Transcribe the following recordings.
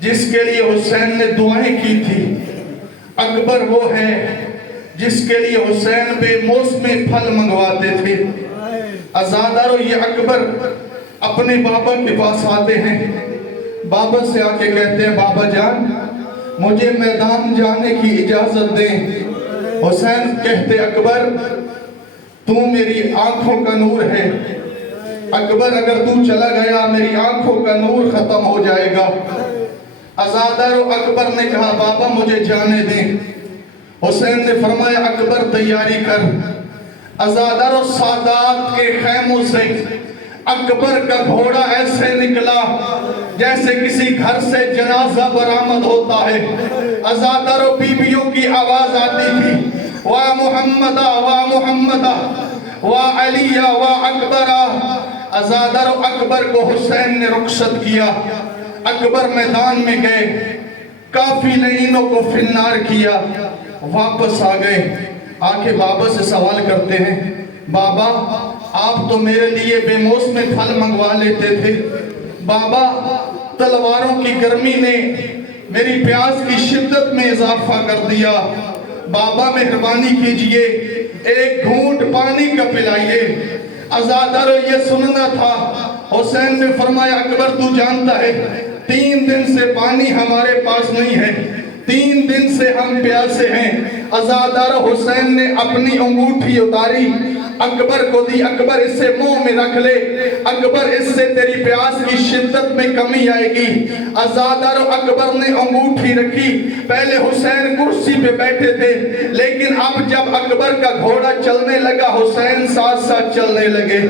جس کے لیے حسین نے دعائیں کی تھی، اکبر وہ ہے جس کے لیے حسین بے موسم پھل منگواتے تھے۔ عزادارو، یہ اکبر اپنے بابا کے پاس آتے ہیں، بابا سے آ کے کہتے ہیں بابا جان مجھے میدان جانے کی اجازت دیں۔ حسین کہتے اکبر تو میری آنکھوں کا نور ہے، اکبر اگر تو چلا گیا میری آنکھوں کا نور ختم ہو جائے گا۔ عزادارو، اکبر نے کہا بابا مجھے جانے دیں۔ حسین نے فرمایا اکبر تیاری کر۔ عزادارو، سادات کے خیموں سے اکبر کا گھوڑا ایسے نکلا جیسے کسی گھر سے جنازہ برآمد ہوتا ہے۔ عزادارو، بیویوں کی آواز آتی تھی، وا محمدہ وا محمدہ وا علیہ وا اکبرہ۔ عزادارو، اکبر کو حسین نے رخصت کیا، اکبر میدان میں گئے، کافی لعینوں کو فنار کیا، واپس آ گئے، آ کے بابا سے سوال کرتے ہیں بابا آپ تو میرے لیے بے موسم پھل منگوا لیتے تھے، بابا تلواروں کی گرمی نے میری پیاس کی شدت میں اضافہ کر دیا، بابا مہربانی کیجئے ایک گھونٹ پانی کا پلائیے۔ عزادارو، یہ سننا تھا۔ حسین نے فرمایا اکبر تو جانتا ہے 3 دن سے پانی ہمارے پاس نہیں ہے، 3 دن سے ہم پیاسے ہیں۔ عزادارو، حسین نے اپنی انگوٹھی اتاری، اکبر کو دی، اکبر اسے منہ میں رکھ لے، اکبر اس سے تیری پیاس کی شدت میں کمی آئے گی۔ عزادارو، اکبر نے انگوٹھی رکھی، پہلے حسین کرسی پہ بیٹھے تھے لیکن اب جب اکبر کا گھوڑا چلنے لگا حسین ساتھ ساتھ چلنے لگے۔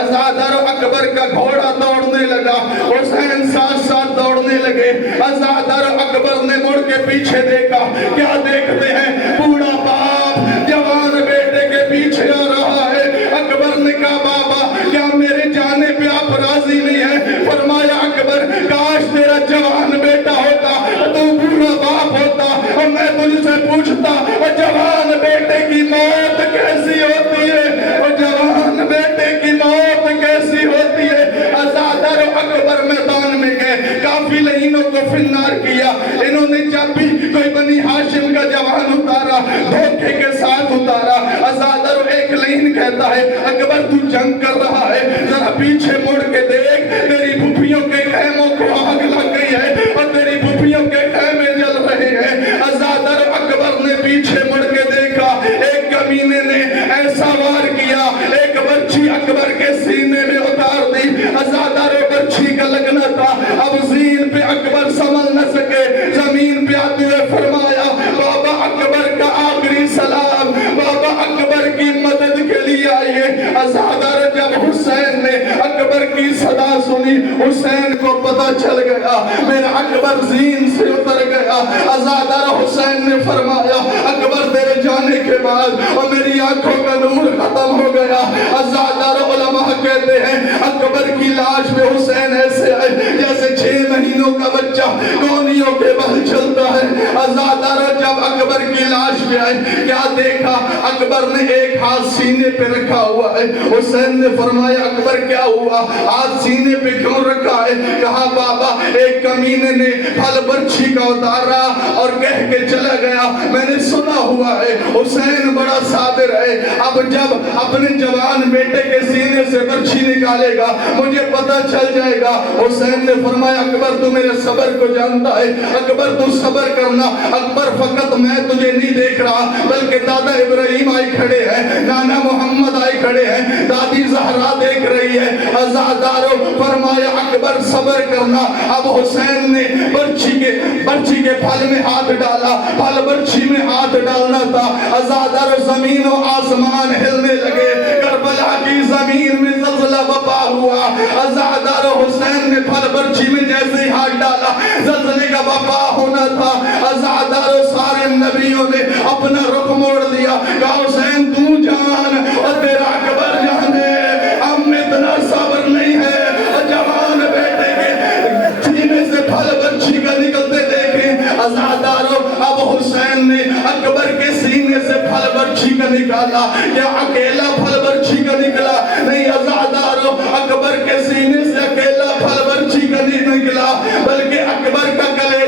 عزادارو، اکبر کا گھوڑا دوڑنے لگا، حسین ساتھ ساتھ دوڑنے لگے۔ عزادارو، اکبر نے مڑ کے پیچھے دیکھا، کیا دیکھتے ہیں؟ بوڑھا باپ جوان بیٹے کے پیچھے آ رہا ہے۔ اکبر نے کہا بابا کیا میرے جانے پہ آپ راضی نہیں ہیں؟ فرمایا اکبر کاش تیرا جوان بیٹا ہوتا، تو بوڑھا باپ ہوتا اور میں تجھ سے پوچھتا جوان بیٹے کی موت کیسی ہوتی ہے، اور جوان بیٹے کی موت کیسی ہوتی ہے۔ عزادارو، اکبر میدان میں گئے، کافی لعینوں کو فنار کیا۔ انہوں نے جب بھی کوئی بنی ہاشم کا جوان اتارا دھوکے کے ساتھ اتارا۔ عزادارو، ایک لعین کہتا ہے اکبر تو جنگ کر رہا ہے، ذرا پیچھے مڑ کے دیکھ، تیری پھوپھیوں کے خیموں کو آگ لگ گئی ہے اور تیری پھوپھیوں کے خیمے جل رہے ہیں۔ عزادارو، اکبر نے پیچھے مڑ کے دیکھا، ایک کمینے نے ایسا وار کیا، ایک برچھی اکبر کے سینے میں اتار دی۔ عزادارو، برچھی کا لگنا تھا، اب زین پہ اکبر سنبھل نہ سکے، زمین پہ آتے ہوئے فرمایا بابا اکبر کا آخری سلام، بابا اکبر کی مدد کے لیے آئیے۔ عزادارو، جب حسین نے اکبر کی صدا سنی حسین کو پتہ چل گیا میرا اکبر زین سے اتر گیا۔ عزادارو، حسین نے فرمایا اکبر تیرے جانے کے بعد اور میری آنکھوں کا نور ختم ہو گیا۔ عزادارو، علماء کہتے ہیں اکبر کی لاش پہ حسین ایسے آئے جیسے 6 مہینوں کا بچہ کونیوں کے بل چلتا ہے۔ عزادارو، جب اکبر کی لاش پہ آئے کیا دیکھا؟ اکبر نے ایک ہاتھ سینے پہ رکھا ہوا ہے۔ حسین نے فرمایا اکبر کیا ہوا، ہاتھ سینے پہ کیوں رکھا ہے؟ کہا بابا ایک کمینے نے پھل برچھی کا اتارا اور کہہ کے چلا گیا، میں نے سنا ہوا ہے حسین بڑا صابر ہے، اب جب اپنے جوان بیٹے کے سینے سے برچھی نکالے گا مجھے پتہ چل جائے گا۔ حسین نے فرمایا اکبر تو میرے صبر کو جانتا ہے، اکبر تو صبر کرنا، اکبر فقط میں تجھے نہیں دیکھ رہا بلکہ دادا ابراہیم آئی کھڑے ہیں، نانا محمد آئی کھڑے ہیں، دادی زہرا دیکھ رہی ہے۔ عزادارو، فرمایا اکبر صبر کرنا۔ اب حسین نے برچھی کے پھل میں ہاتھ ڈالا، پھل برچھی میں ہاتھ ڈالنا تھا۔ عزادارو، زمین و آسمان ہلنے لگے، کربلا کی زمین میں زلزلہ برپا ہوا۔ عزادارو، حسین نے پھل برچھی میں جیسے ہی ہاتھ ڈالا زلزلے کا برپا ہونا تھا۔ عزادارو، سارے نبیوں نے اپنا رخ موڑ دیا، کہا حسین تو جان اور تیرا اکبر جانے، ہم میں اتنا صبر نہیں ہے۔ جوان بیٹے کے سینے سے پھل برچھی کا نکلتے دیکھیں۔ عزادارو، اب حسین نے اکبر کے سینے سے پھل برچھی کا نکالا، کیا اکیلا پھل برچھی کا نکلا؟ نہیں عزادارو، اکبر کے سینے سے اکیلا پھل برچھی کا نہیں نکلا بلکہ اکبر کا کلیجہ